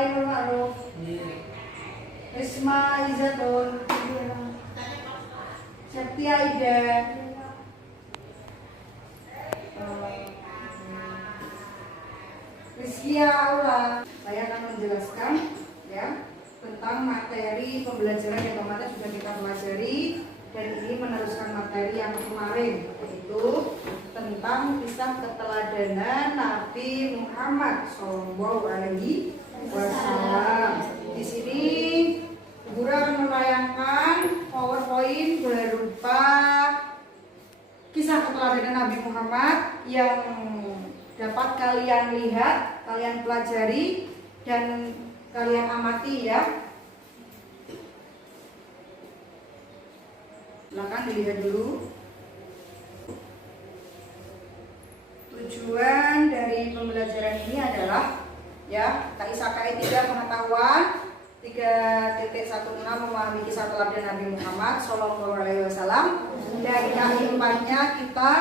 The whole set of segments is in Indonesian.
Ismail Ma'ruf, Risma Izzatul, Septia Ida, Rizkia Aula. Saya akan menjelaskan ya tentang materi pembelajaran yang kemarin sudah kita pelajari, dan ini meneruskan materi yang kemarin, yaitu tentang kisah keteladanan Nabi Muhammad Shallallahu Alaihi Wasallam. Di sini Guru akan menayangkan PowerPoint berupa kisah keteladanan Nabi Muhammad yang dapat kalian lihat, kalian pelajari, dan kalian amati ya. Silakan dilihat dulu. Tujuan dari pembelajaran ini adalah ya KISA-KI 3 pengetahuan 3.16 memahami kisah teladan Nabi Muhammad Shallallahu Alaihi Wasallam, dan KI 4-nya kita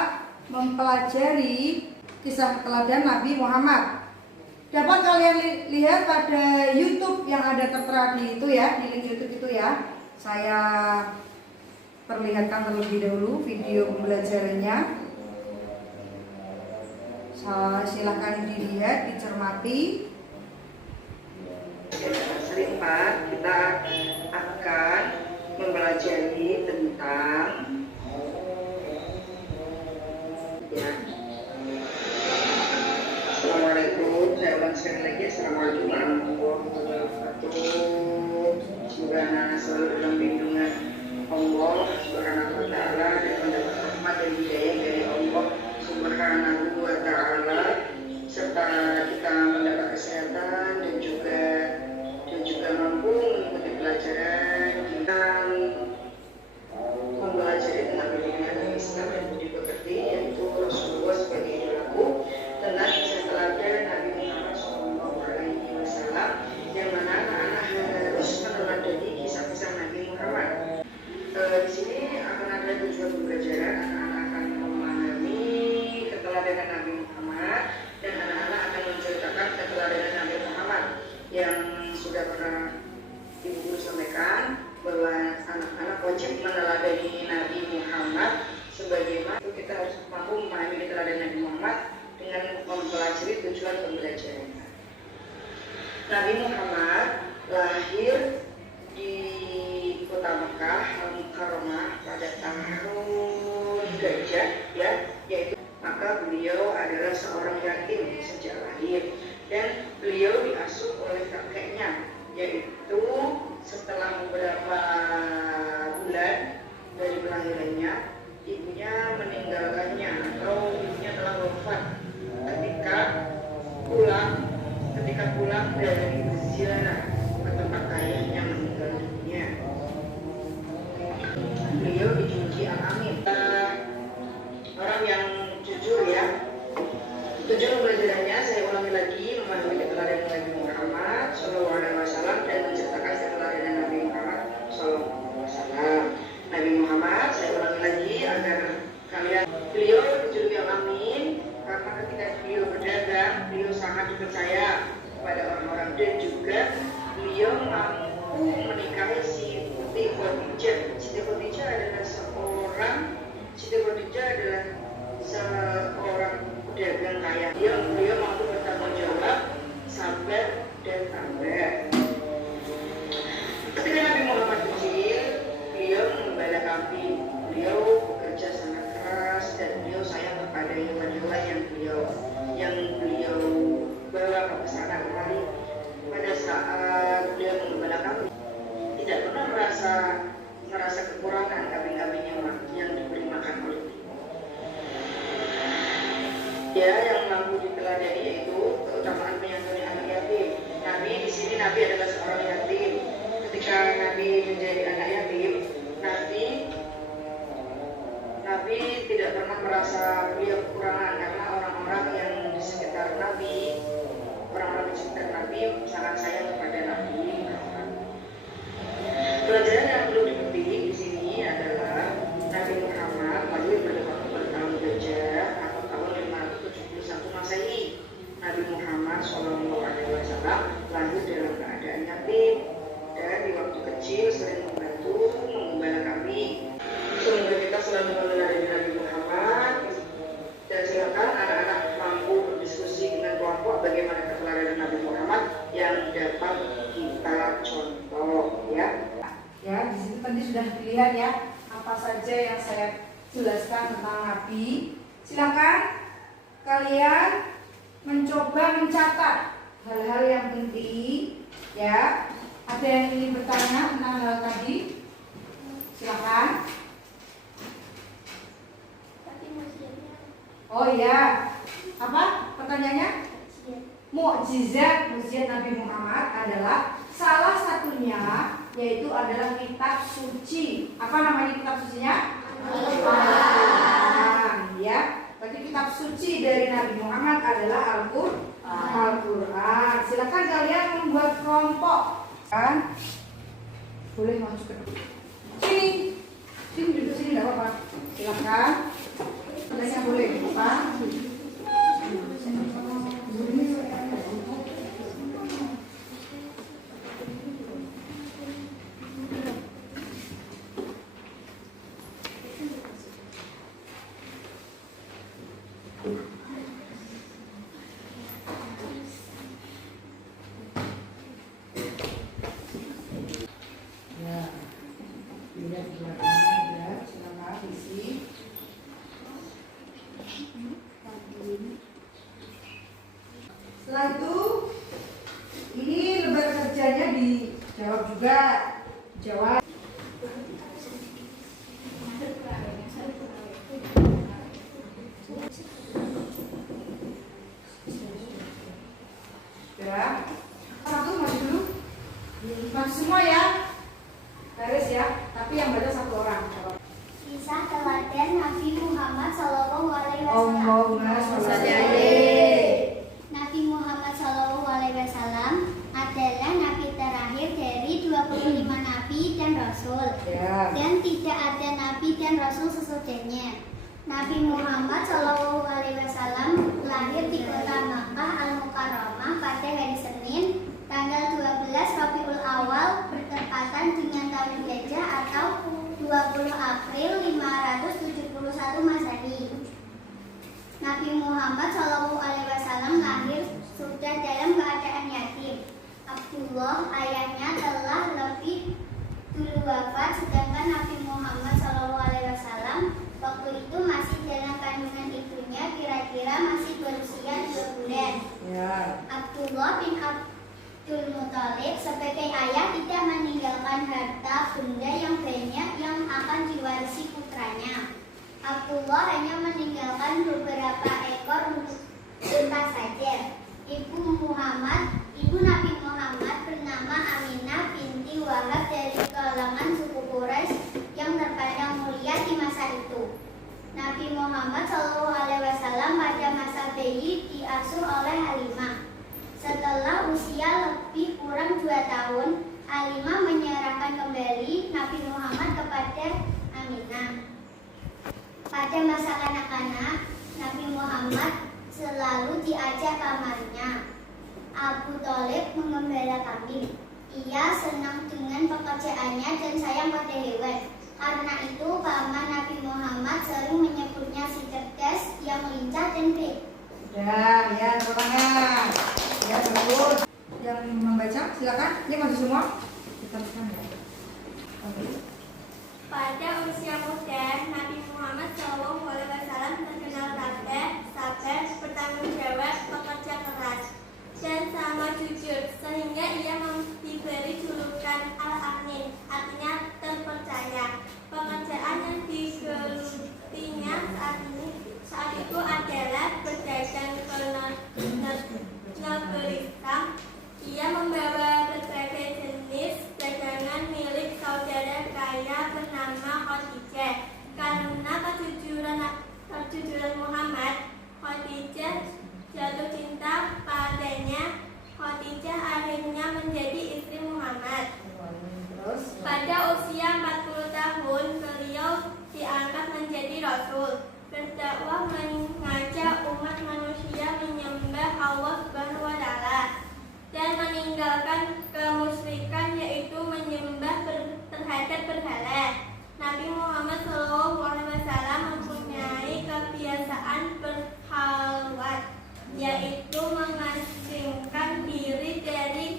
mempelajari kisah teladan Nabi Muhammad. Dapat kalian lihat pada YouTube yang ada tertera di itu ya, di link YouTube itu ya. Saya perlihatkan terlebih dahulu video pembelajarannya. Silahkan dilihat, dicermati. Seri 4 kita akan mempelajari tentang ya. Assalamualaikum, saya ulang sekali lagi. Assalamualaikum warahmatullahi wabarakatuh. Semoga anak selalu dalam lindungan Allah Subhanahu wa Ta'ala dan mendapat rahmat dan hidayah dari Allah Subhanahu wa Ta'ala, serta kita mendapat kesehatan dan juga mampu mengikuti pelajaran tentang mempelajari tentang pendidikan Islam yang budi pekerti, yaitu Rasulullah sebagai idolaku, tentang kisah teladan Nabi Muhammad SAW, yang mana anak-anak harus meneladani kisah-kisah Nabi Muhammad. Di sini akan ada tujuan pembelajaran. Anak-anak akan memahami keteladanan Nabi Muhammad, dan anak-anak akan menceritakan keteladanan Nabi Muhammad yang sudah pernah Ibu Guru sampaikan, bahwa anak-anak wajib meneladani Nabi Muhammad. Sebagaimana itu kita harus mampu memahami keteladanan Nabi Muhammad dengan mempelajari tujuan pembelajaran. Nabi Muhammad lahir di kota Mekah Al-Mukarramah pada tahun Gajah ya, yaitu maka beliau adalah seorang yatim sejak lahir, dan beliau diasuh oleh kakeknya, yaitu setelah beberapa bulan dari kelahirannya ibunya meninggalkannya atau ibunya telah wafat ketika pulang dari ziarah ke tempat ayahnya meninggal dunia. Beliau dijuluki Al-Amin, orang yang jujur ya. Tujuan pembelajarannya, saya ulangi lagi, memahami keteladanan Nabi Muhammad Shallallahu Alaihi Wasallam dan menceritakan keteladanan Nabi Muhammad Shallallahu Alaihi Wasallam. Nabi Muhammad, saya ulangi lagi agar kalian, beliau dijuluki Al-Amin karena ketika beliau berdagang, beliau sangat dipercaya kepada orang-orang, dan juga beliau mampu menikahi Siti Khadijah. Siti Khadijah adalah seorang pedagang kaya. Beliau mampu bertanggung jawab, sabar dan tabah. Ketika Nabi Muhammad kecil, beliau mengembala kambing. Beliau bekerja sangat keras dan beliau sayang kepada hewan-hewan yang beliau bawa ke sana kemari. Pada saat beliau mengembala kambing, tidak pernah merasa kekurangan kambing-kambing yang diberi makan oleh beliau. Ya, yang mampu diteladani yaitu keutamaan menyantuni anak yatim. Nabi di sini adalah seorang yatim. Ketika Nabi menjadi anak yatim, Nabi tidak pernah merasa beliau kekurangan, karena orang-orang yang di sekitar Nabi, sangat sayang kepada Nabi. Pelajaran yang perlu dipetik di sini adalah Nabi Muhammad lahir pada tahun Gajah atau tahun 571 Masehi. Nabi Muhammad Shallallahu Alaihi Wasallam lahir dalam yang dapat kita contoh ya. Ya, di situ tadi sudah dilihat ya apa saja yang saya jelaskan tentang Nabi. Silakan kalian mencoba mencatat hal-hal yang penting ya. Ada yang ingin bertanya tentang hal tadi? Silakan. Oh iya, apa pertanyaannya? Mukjizat Nabi Muhammad adalah salah satunya yaitu adalah kitab suci. Apa namanya kitab sucinya? Al-Quran. Ya, berarti kitab suci dari Nabi Muhammad adalah Al-Quran. Silakan kalian membuat kelompok. Kan? Boleh masuk ke sini. Sini duduk sini enggak apa-apa. Silakan. Tanya boleh, Pak. Setelah itu, ini lembar kerjanya dijawab juga. Jawab. Ya. Satu maju dulu. Maju semua ya. Beres ya. Tapi yang baca satu orang. Kisah teladan Nabi Muhammad Sallallahu Alaihi Allahumma Wasallam. sholli alaihi. Nabi Muhammad Sallallahu Alaihi Wasallam adalah nabi terakhir dari 25 nabi dan rasul. Ya. Dan tidak ada nabi dan rasul sesudahnya. Nabi Muhammad Sallallahu Alaihi Wasallam lahir di kota Makkah Al-Mukarramah pada hari Senin, tanggal 12 Rabiul Awal bertepatan dengan tahun gajah atau 20 April 571 Masehi. Nabi Muhammad Shallallahu Alaihi Wasallam lahir sudah dalam keadaan yatim. Abdullah ayahnya telah lebih dulu wafat, sedangkan Nabi Muhammad Shallallahu Alaihi Wasallam waktu itu masih dalam kandungan ibunya, kira-kira masih berusia 2 bulan. Ya. Abdullah bin Abdul Muthalib sebagai ayah tidak meninggalkan harta benda yang banyak yang akan diwarisi putranya. Abdullah hanya meninggalkan beberapa ekor unta saja. Ibu Nabi Muhammad bernama Aminah binti Wahab dari kalangan suku Quraisy yang terpandang mulia di masa itu. Nabi Muhammad SAW pada masa bayi diasuh oleh Halimah. Setelah usia lebih kurang 2 tahun, Halimah menyerahkan kembali Nabi Muhammad kepada Aminah. Pada masa kanak-kanak, Nabi Muhammad selalu diajak pamannya, Abu Thalib, mengembala kambing. Ia senang dengan pekerjaannya dan sayang pada hewan. Karena itu, paman Nabi Muhammad sering menyebutnya si cerdas yang lincah dan baik. Ya, tepuk tangan. Ya, bagus. Yang membaca, silakan. Ini masih semua. Kita tekan ya. Oke. Pada usia muda, Nabi Muhammad SAW terkenal tabah, sabar, bertanggung jawab, pekerja keras, dan sama jujur, sehingga ia diberi julukan Al-Amin, artinya terpercaya. Pekerjaan yang digelutinya saat itu adalah berdagang ke negeri Sam. Ia membawa berbagai jenis dagangan milik saudara kaya bernama Khadijah. Karena kejujuran Muhammad, Khadijah jatuh cinta padanya. Khadijah akhirnya menjadi istri Muhammad. Pada usia 40 tahun, beliau diangkat menjadi rasul, berdakwah mengajak umat manusia menyembah Allah Subhanahu wa Ta'ala dan meninggalkan kemusyrikan, yaitu menyembah terhadap berhala. Nabi Muhammad SAW mempunyai kebiasaan berkhalwat, yaitu mengasingkan diri dari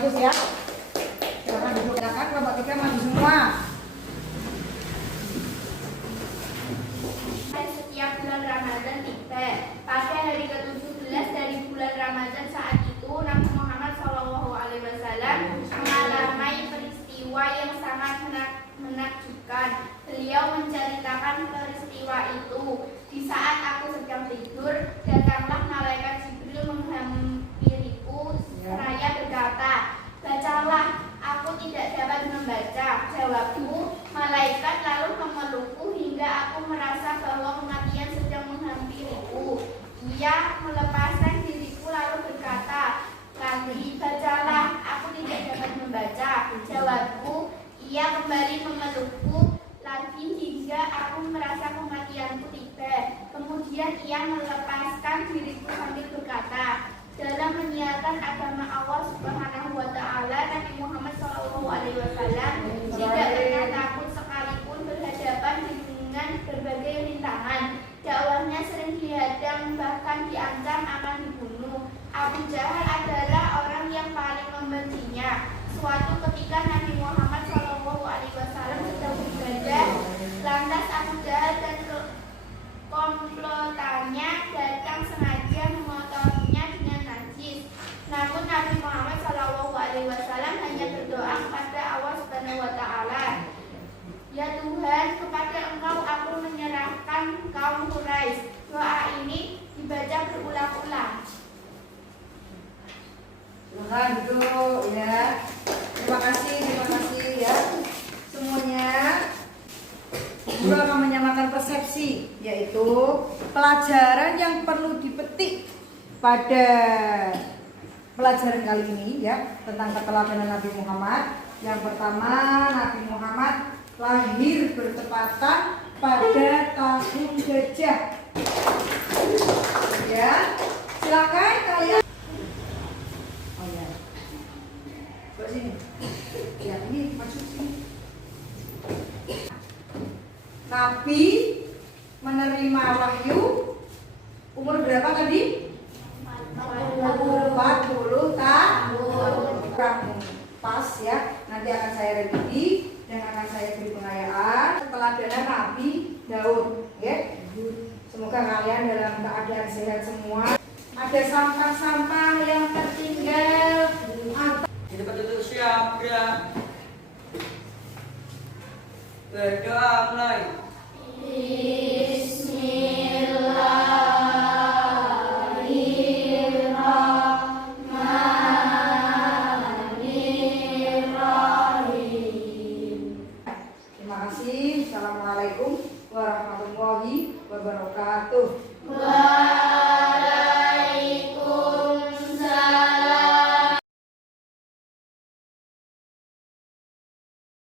bagus ya. Silakan duduk, silakan kelompok 3 maju semua. Setiap bulan Ramadan tiba. Pada hari ke-17 dari bulan Ramadan saat itu Nabi Muhammad SAW mengalami peristiwa yang sangat menakjubkan. Beliau menceritakan peristiwa itu. Di saat aku sedang tidur, datanglah malaikat Jibril menghampiriku seraya berkata, "Bacalah." Aku tidak dapat membaca. Jawabku, malaikat lalu memelukku hingga aku merasa bahwa kematian sedang menghampiriku. Ia melepaskan diriku lalu berkata lagi, "Bacalah." Aku tidak dapat membaca. Jawabku, ia kembali memelukku lagi hingga aku merasa kematianku tiba. Kemudian ia melepaskan diriku sambil berkata, dalam menyiarkan agama Allah Subhanahu wa Ta'ala, Nabi Muhammad SAW tidak pernah takut sekalipun berhadapan dengan berbagai rintangan. Dakwahnya sering dihadang, bahkan diancam akan dibunuh. Abu Jahal adalah orang yang paling membencinya. Suatu ketika Nabi Muhammad SAW sedang beribadah, lantas Abu Jahal dan komplotannya datang sengaja mengotorinya dengan najis. Namun Nabi Muhammad SAW hanya berdoa kepada Allah Subhanahu wa Ta'ala, "Ya Tuhan, kepada Engkau aku menyerahkan kaum Quraisy." Doa ini dibaca berulang-ulang. Silakan duduk ya. Terima kasih ya semuanya. Guru akan menyamakan persepsi, yaitu pelajaran yang perlu dipetik pada pelajaran kali ini ya, tentang keteladanan Nabi Muhammad. Yang pertama, Nabi Muhammad lahir bertepatan pada tahun gajah. Ya, silakan kalian. Oh ya, ke sini. Ya, ini masuk sini. Nabi menerima wahyu umur berapa tadi? 40 tahun. Pas ya. Nanti akan saya revisi dan akan saya beri pengayaan. Keteladanan Nabi Daud, ya. Semoga kalian dalam keadaan sehat semua. Ada sampah-sampah yang tertinggal. Di tempat duduk siap, ya. Berdoa mulai. Terima kasih. Assalamualaikum warahmatullahi wabarakatuh.